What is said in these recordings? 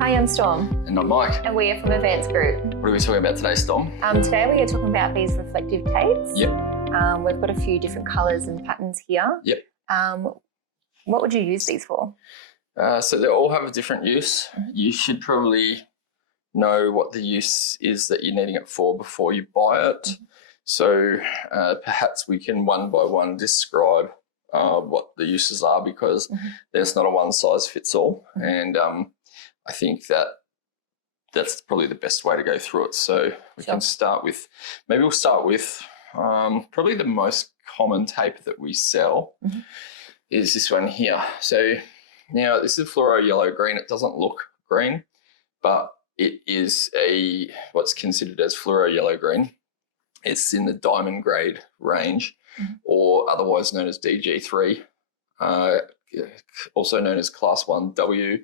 Hi, I'm Storm. And I'm Mike. And we are from Advanced Group. What are we talking about today, Storm? Today we are talking about these reflective tapes. Yep. We've got a few different colours and patterns here. Yep. What would you use these for? So they all have a different use. You should probably know what the use is that you're needing it for before you buy it. So perhaps we can one by one describe what the uses are, because there's not a one size fits all. And I think that's probably the best way to go through it. So we can start with, maybe we'll start with probably the most common tape that we sell is this one here. So now this is fluoro yellow green. It doesn't look green, but it is what's considered as fluoro yellow green. It's in the diamond grade range, or otherwise known as DG3, also known as Class 1W.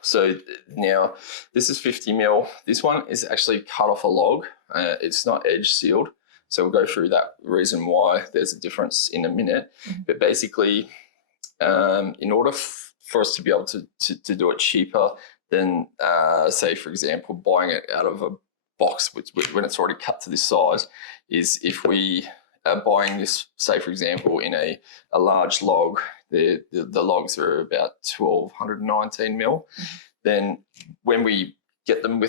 So now this is 50 mil. This one is actually cut off a log. It's not edge sealed. So we'll go through that reason why there's a difference in a minute. But basically, in order for us to be able to do it cheaper than, say, for example, buying it out of a box when it's already cut to this size, is if we are buying this, say, for example, in a large log, the logs are about 1219 mil. Then when we get them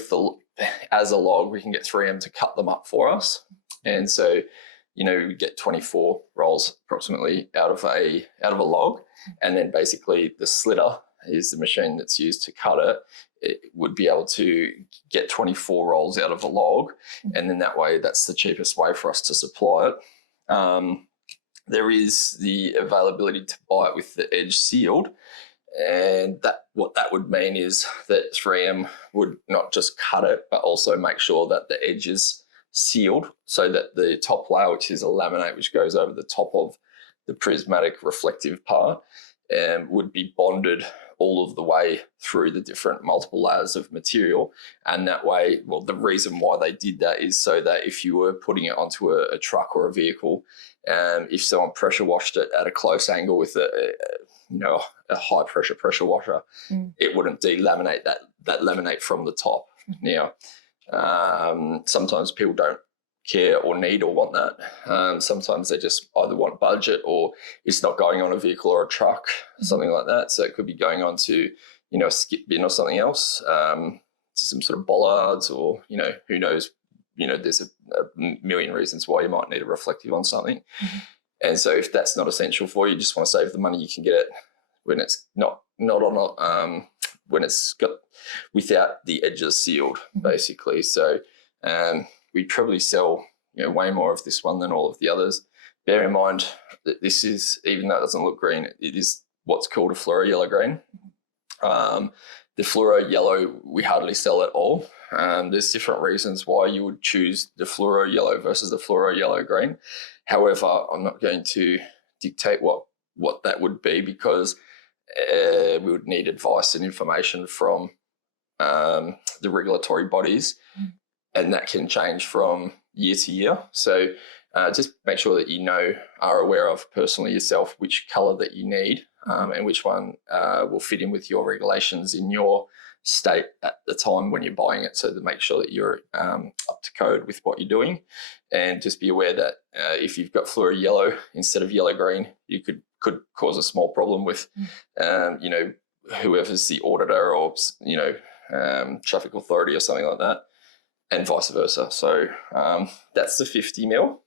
as a log, we can get 3M to cut them up for us. And so, we get 24 rolls approximately out of a log. And then basically the slitter is the machine that's used to cut it. It would be able to get 24 rolls out of a log. And then that way, that's the cheapest way for us to supply it. There is the availability to buy it with the edge sealed. And what that would mean is that 3M would not just cut it, but also make sure that the edge is sealed, so that the top layer, which is a laminate which goes over the top of the prismatic reflective part, would be bonded all of the way through the different multiple layers of material. And that way, well, the reason why they did that is so that if you were putting it onto a truck or a vehicle, if someone pressure washed it at a close angle with a high pressure washer, it wouldn't delaminate that laminate from the top. Now, sometimes people don't care or need or want that. Sometimes they just either want budget, or it's not going on a vehicle or a truck, something like that. So it could be going on to, a skip bin or something else, some sort of bollards, or, who knows, there's a million reasons why you might need a reflective on something. And so if that's not essential for you, just want to save the money, you can get it when it's not on when it's got without the edges sealed, basically. So we probably sell way more of this one than all of the others. Bear in mind that this is, even though it doesn't look green, it is what's called a fluoro yellow green. The fluoro yellow we hardly sell at all. There's different reasons why you would choose the fluoro yellow versus the fluoro yellow green. However, I'm not going to dictate what that would be, because we would need advice and information from the regulatory bodies, and that can change from year to year. So just make sure that are aware of personally yourself which colour that you need, and which one will fit in with your regulations in your state at the time when you're buying it, so to make sure that you're up to code with what you're doing. And just be aware that if you've got fluoro yellow instead of yellow green, you could cause a small problem with whoever's the auditor or traffic authority or something like that, and vice versa. So that's the 50 mil.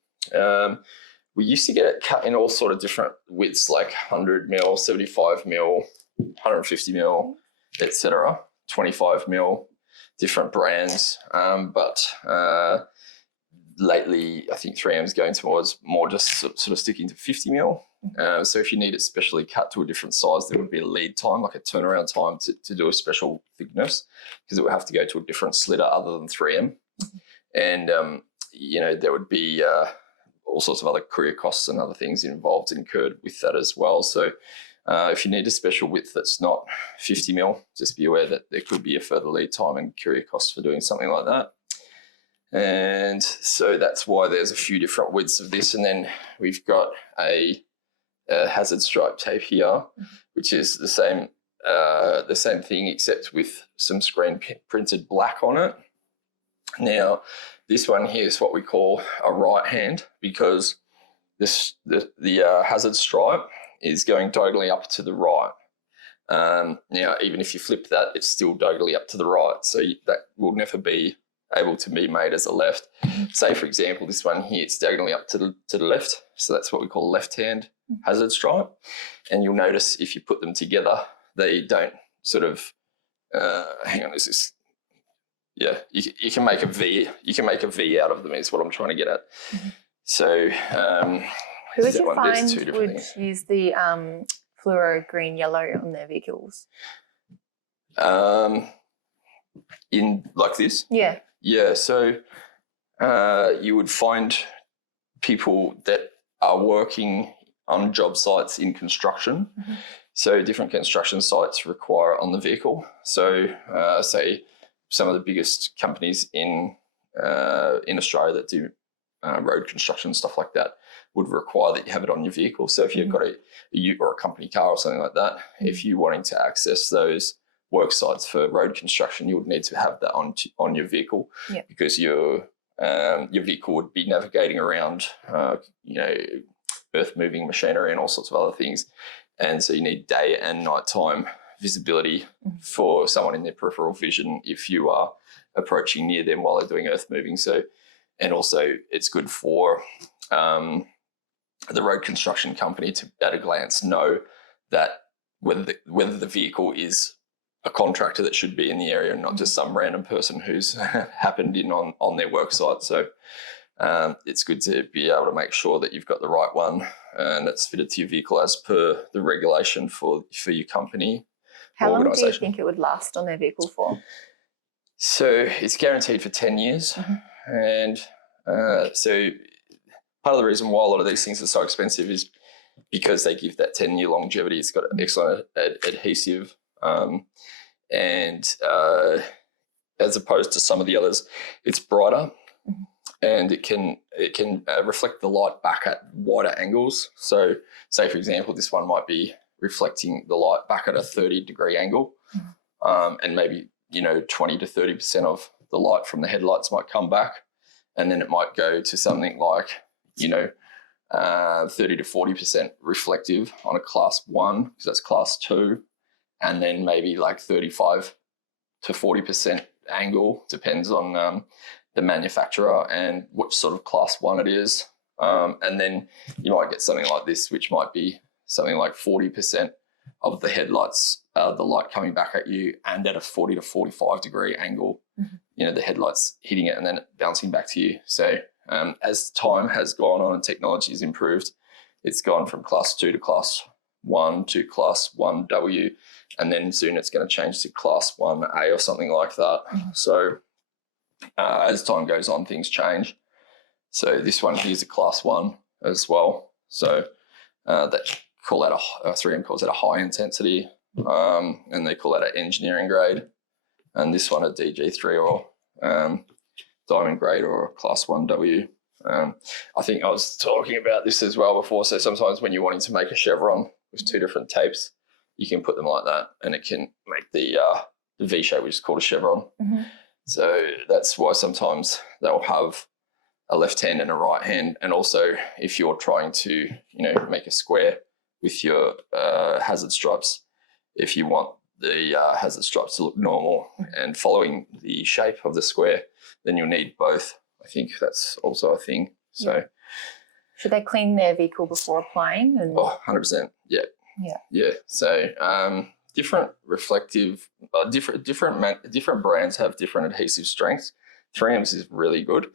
We used to get it cut in all sort of different widths, like 100 mil, 75 mil, 150 mil, etc. 25 mil, different brands. But lately, I think 3M's going towards more just sort of sticking to 50 mil. So if you need it specially cut to a different size, there would be a lead time, like a turnaround time to do a special thickness, because it would have to go to a different slitter other than 3M. And, there would be all sorts of other courier costs and other things incurred with that as well. So if you need a special width that's not 50 mil, just be aware that there could be a further lead time and courier costs for doing something like that. And so that's why there's a few different widths of this. And then we've got a hazard stripe tape here, which is the same the same thing except with some screen printed black on it. Now, this one here is what we call a right hand because the hazard stripe is going diagonally up to the right. Now, even if you flip that, it's still diagonally up to the right. So that will never be able to be made as a left. Say, for example, this one here, it's diagonally up to the left. So that's what we call left-hand hazard stripe. And you'll notice if you put them together, they don't sort of, hang on, is this? Yeah, you can make a V. You can make a V out of them is what I'm trying to get at. So who would you find would use the fluoro green yellow on their vehicles? In like this? Yeah. Yeah, so you would find people that are working on job sites in construction. So different construction sites require on the vehicle. So say some of the biggest companies in Australia that do road construction, stuff like that, would require that you have it on your vehicle. So if you've got a ute or a company car or something like that, if you're wanting to access those work sites for road construction, you would need to have that on your vehicle because your vehicle would be navigating around, earth moving machinery and all sorts of other things. And so you need day and nighttime visibility for someone in their peripheral vision if you are approaching near them while they're doing earth moving. So, and also it's good for the road construction company to at a glance know that whether the vehicle is a contractor that should be in the area and not just some random person who's happened in on their work site. So it's good to be able to make sure that you've got the right one and it's fitted to your vehicle as per the regulation for your company. How long do you think it would last on their vehicle for? So it's guaranteed for 10 years. And so part of the reason why a lot of these things are so expensive is because they give that 10-year longevity. It's got an excellent adhesive. And as opposed to some of the others, it's brighter and it can reflect the light back at wider angles. So say, for example, this one might be reflecting the light back at a 30-degree angle, and maybe 20 to 30% of the light from the headlights might come back, and then it might go to something like 30 to 40% reflective on a class 1 because that's class 2, and then maybe like 35 to 40% angle, depends on the manufacturer and which sort of class 1 it is. And then you might get something like this, which might be something like 40% of the headlights, the light coming back at you and at a 40 to 45 degree angle, the headlights hitting it and then bouncing back to you. So as time has gone on and technology has improved, it's gone from class 2 to class 1 to class 1W, and then soon it's going to change to class 1A or something like that. So as time goes on, things change. So this one here is a class 1 as well. So that call that 3M calls that a high intensity, and they call that an engineering grade. And this one a DG3 or diamond grade or class 1W. I think I was talking about this as well before. So sometimes when you're wanting to make a chevron with 2 different tapes, you can put them like that and it can make the V shape, which is called a chevron. So that's why sometimes they'll have a left hand and a right hand. And also if you're trying to, make a square with your hazard stripes, if you want the hazard stripes to look normal and following the shape of the square, then you'll need both. I think that's also a thing. So should they clean their vehicle before applying? 100%. Yeah. So different reflective, different brands have different adhesive strengths. 3M's is really good.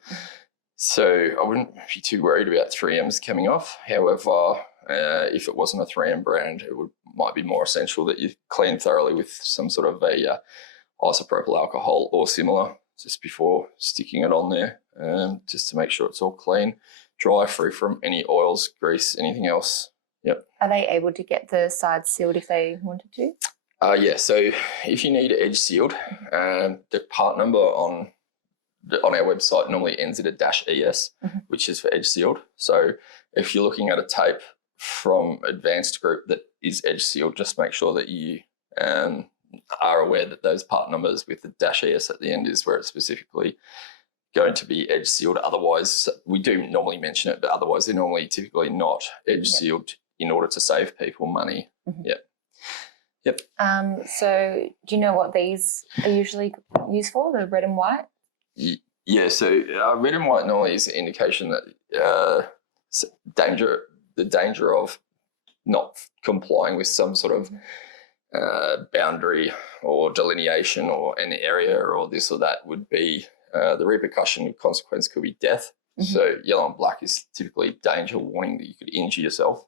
So I wouldn't be too worried about 3M's coming off. However, if it wasn't a 3M brand, it might be more essential that you clean thoroughly with some sort of a isopropyl alcohol or similar just before sticking it on there, just to make sure it's all clean, dry, free from any oils, grease, anything else. Yep. Are they able to get the sides sealed if they wanted to? Yeah, so if you need edge sealed, the part number on our website normally ends at a -ES, which is for edge sealed. So if you're looking at a tape from Advanced Group that is edge sealed, just make sure that you are aware that those part numbers with the -ES at the end is where it's specifically going to be edge sealed. Otherwise, we do normally mention it, but otherwise they're normally typically not edge sealed in order to save people money. Yep. So do you know what these are usually used for, the red and white? Yeah, so red and white normally is an indication that the danger of not complying with some sort of boundary or delineation or an area or this or that would be the repercussion consequence could be death. So yellow and black is typically danger warning that you could injure yourself.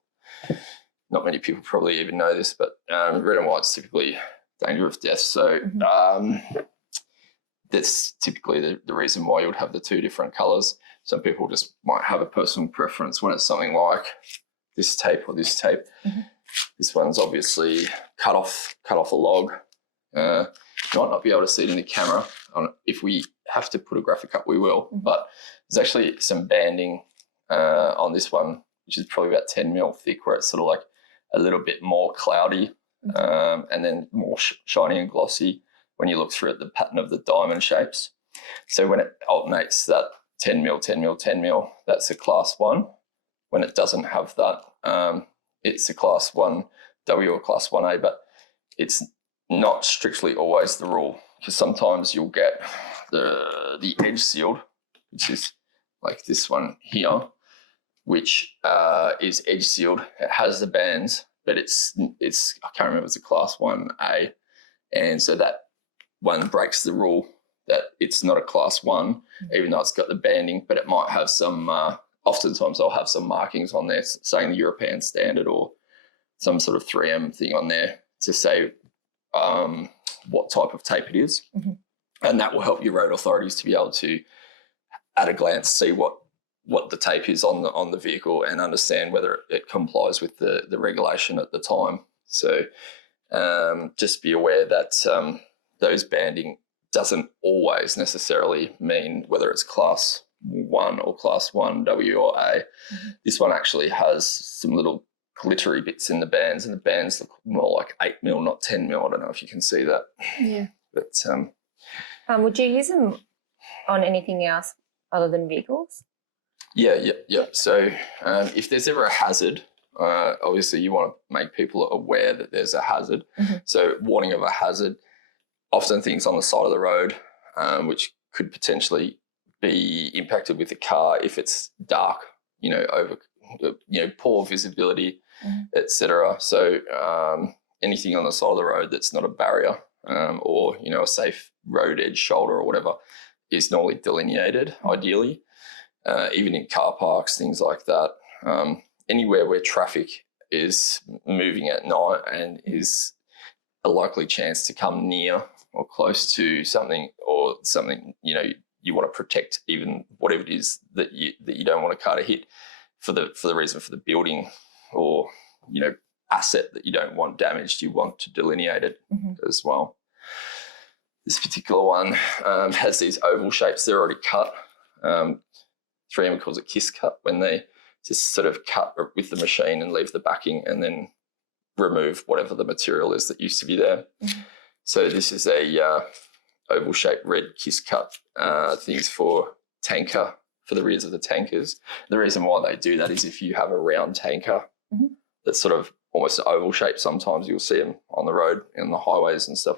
Not many people probably even know this, but red and white is typically danger of death. So that's typically the reason why you would have the two different colours. Some people just might have a personal preference when it's something like this tape or this tape. This one's obviously cut off a log. You might not be able to see it in the camera. If we have to put a graphic up, we will. But there's actually some banding on this one, which is probably about 10 mil thick, where it's sort of like a little bit more cloudy and then more shiny and glossy when you look through at the pattern of the diamond shapes. So when it alternates that 10 mil, 10 mil, 10 mil, that's a class 1. When it doesn't have that, it's a class 1W or class 1A, but it's not strictly always the rule, because sometimes you'll get the edge sealed, which is like this one here, which is edge sealed. It has the bands, but it's I can't remember, it's a class 1A, and so that one breaks the rule that it's not a class 1, even though it's got the banding, but it might have some. Oftentimes I'll have some markings on there saying the European standard or some sort of 3M thing on there to say what type of tape it is, and that will help your road authorities to be able to, at a glance, see what the tape is on the vehicle and understand whether it complies with the regulation at the time. So just be aware that those banding doesn't always necessarily mean whether it's class 1 or class 1W or A. This one actually has some little glittery bits in the bands, and the bands look more like 8 mil, not 10 mil. I don't know if you can see that. Yeah. But would you use them on anything else other than vehicles? Yeah. So if there's ever a hazard, obviously you want to make people aware that there's a hazard. So warning of a hazard, often things on the side of the road, which could potentially be impacted with the car if it's dark, poor visibility, etc. So anything on the side of the road that's not a barrier or a safe road edge shoulder or whatever is normally delineated, ideally. Even in car parks, things like that. Anywhere where traffic is moving at night and is a likely chance to come near or close to something you want to protect, even whatever it is that you don't want a car to hit, for the reason for the building or asset that you don't want damaged, you want to delineate it as well. This particular one has these oval shapes. They're already cut. 3M calls it kiss cut, when they just sort of cut with the machine and leave the backing and then remove whatever the material is that used to be there. So this is a oval shaped red kiss cut things for tanker, for the rears of the tankers. The reason why they do that is if you have a round tanker that's sort of almost oval shaped, sometimes you'll see them on the road and the highways and stuff.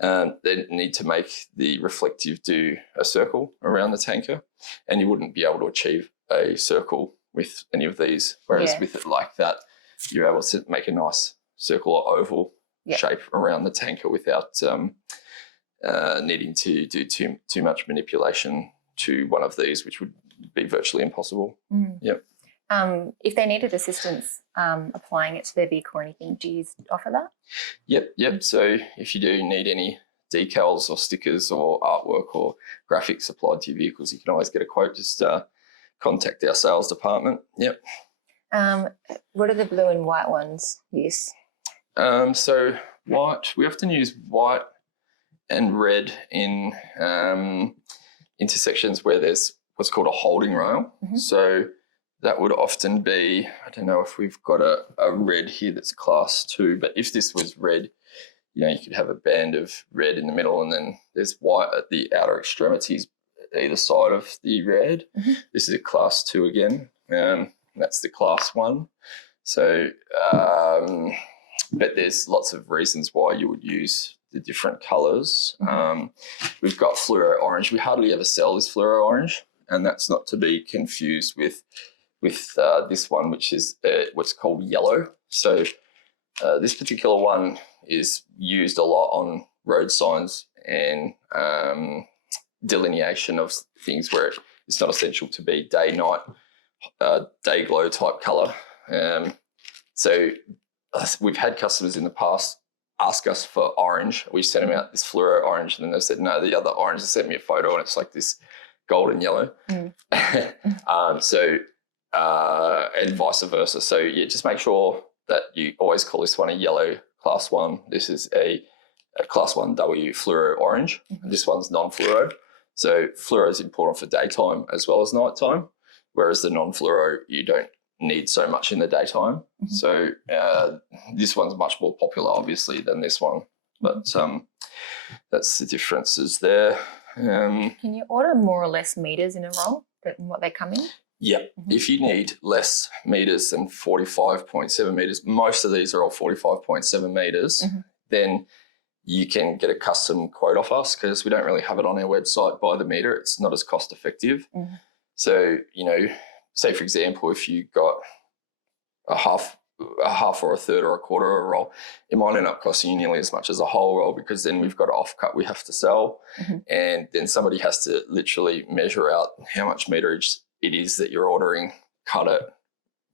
They need to make the reflective do a circle around the tanker, and you wouldn't be able to achieve a circle with any of these, whereas with it like that, you're able to make a nice circle or oval shape around the tanker without needing to do too much manipulation to one of these, which would be virtually impossible. If they needed assistance applying it to their vehicle or anything, do you offer that? Yep. So if you do need any decals or stickers or artwork or graphics applied to your vehicles, you can always get a quote. Just contact our sales department. Yep. What are the blue and white ones use? So white, we often use white and red in intersections where there's what's called a holding rail. So that would often be, I don't know if we've got a red here that's class 2, but if this was red, you could have a band of red in the middle, and then there's white at the outer extremities either side of the red. This is a class 2 again. That's the class 1. So, but there's lots of reasons why you would use the different colours. We've got fluoro orange. We hardly ever sell this fluoro orange, and that's not to be confused with this one, which is what's called yellow. So this particular one is used a lot on road signs and delineation of things where it's not essential to be day, night, day glow type colour. So we've had customers in the past ask us for orange. We sent them out this fluoro orange, and then they said, no, the other orange. They sent me a photo, and it's like this golden yellow. And vice versa. So yeah, just make sure that you always call this one a yellow class 1. This is a class 1W fluoro orange. This one's non-fluoro. So fluoro is important for daytime as well as nighttime, whereas the non-fluoro, you don't need so much in the daytime. So this one's much more popular, obviously, than this one. But that's the differences there. Can you order more or less meters in a roll than what they come in? Yeah. If you need less meters than 45.7 meters, most of these are all 45.7 meters, then you can get a custom quote off us, because we don't really have it on our website by the meter. It's not as cost effective. So, say for example, if you got a half or a third or a quarter of a roll, it might end up costing you nearly as much as a whole roll, because then we've got an off-cut we have to sell, and then somebody has to literally measure out how much meterage it is that you're ordering, cut it,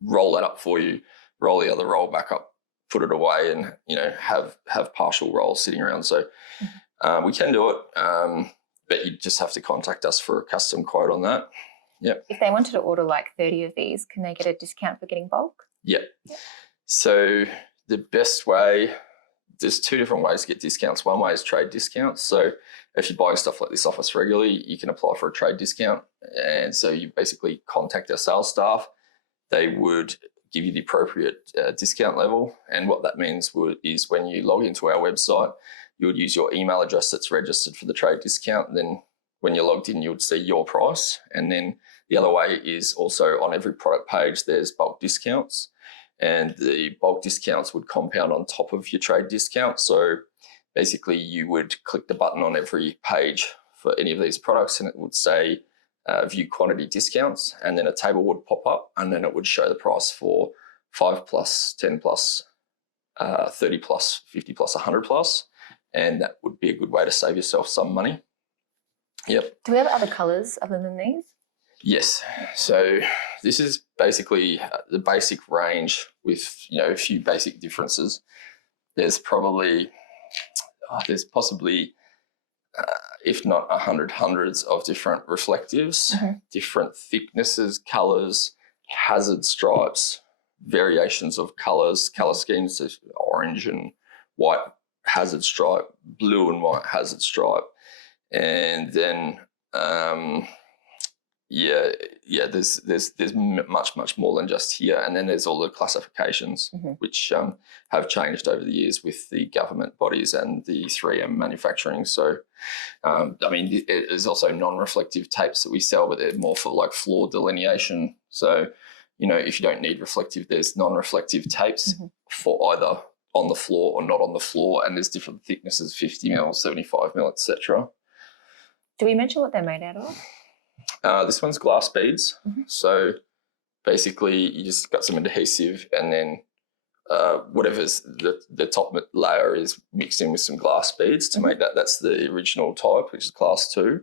roll that up for you, roll the other roll back up, put it away, and have partial rolls sitting around. So we can do it, but you just have to contact us for a custom quote on that. Yep. If they wanted to order like 30 of these, can they get a discount for getting bulk? Yep. So the best way, there's 2 different ways to get discounts. One way is trade discounts. So if you're buying stuff like this off us regularly, you can apply for a trade discount. And so you basically contact our sales staff. They would give you the appropriate discount level. And what that means is when you log into our website, you would use your email address that's registered for the trade discount. And then when you're logged in, you would see your price. And then the other way is also on every product page, there's bulk discounts. And the bulk discounts would compound on top of your trade discount. So basically you would click the button on every page for any of these products, and it would say view quantity discounts, and then a table would pop up, and then it would show the price for 5 plus, 10 plus, 30 plus, 50 plus, 100 plus. And that would be a good way to save yourself some money. Yep. Do we have other colours other than these? Yes. So this is basically the basic range with, a few basic differences. There's possibly, if not hundreds of different reflectives, different thicknesses, colours, hazard stripes, variations of colours, colour schemes, so orange and white hazard stripe, blue and white hazard stripe. And then, there's much more than just here. And then there's all the classifications, which have changed over the years with the government bodies and the 3M manufacturing. So, there's also non-reflective tapes that we sell, but they're more for like floor delineation. So, if you don't need reflective, there's non-reflective tapes for either on the floor or not on the floor. And there's different thicknesses, 50 mil, 75 mil, etc. Do we mention what they're made out of? This one's glass beads. So basically you just got some adhesive, and then whatever's the top layer is mixed in with some glass beads to make that. That's the original type, which is class 2.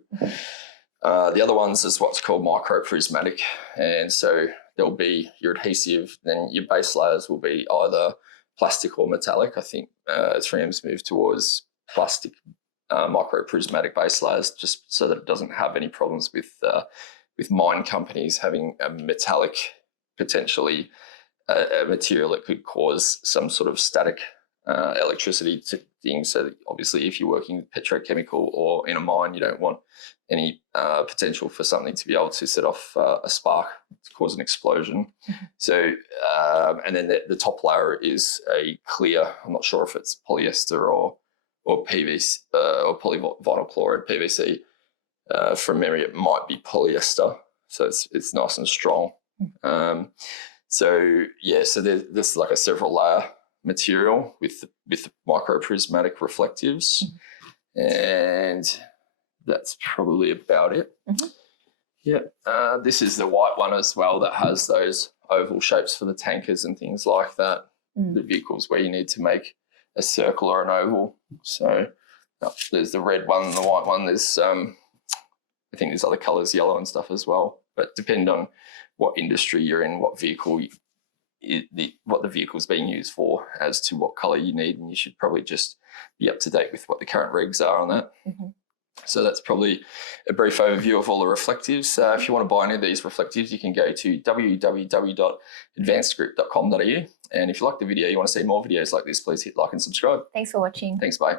The other ones is what's called microprismatic. And so there'll be your adhesive, then your base layers will be either plastic or metallic. I think 3M's moved towards plastic microprismatic base layers, just so that it doesn't have any problems with mine companies having a metallic, potentially a material that could cause some sort of static electricity to things. So that obviously if you're working with petrochemical or in a mine, you don't want any potential for something to be able to set off a spark to cause an explosion. So, and then the top layer is a clear, I'm not sure if it's polyester or or PVC or polyvinyl chloride PVC. From memory, it might be polyester, so it's nice and strong. So there's like a several layer material with microprismatic reflectives, and that's probably about it. This is the white one as well that has those oval shapes for the tankers and things like that. The vehicles where you need to make a circle or an oval. So there's the red one and the white one. There's I think there's other colours, yellow and stuff as well. But depending on what industry you're in, what vehicle what the vehicle's being used for, as to what colour you need, and you should probably just be up to date with what the current regs are on that. So that's probably a brief overview of all the reflectives. If you want to buy any of these reflectives, you can go to www.advancedgroup.com.au. And if you like the video, you want to see more videos like this, please hit like and subscribe. Thanks for watching. Thanks, bye.